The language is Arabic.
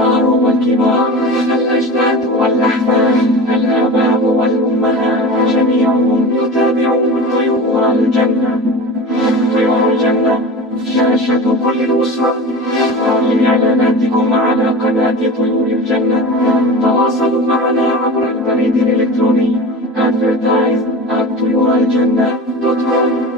الصغار والكبار، الأجداد والأحفاد، الآباء والأمهات، جميعهم يتابعون طيور الجنة. طيور الجنة شاشة كل الأسرة. لإعلاناتكم على قناة طيور الجنة تواصلوا معنا عبر البريد الإلكتروني advertise@طيورالجنة.com.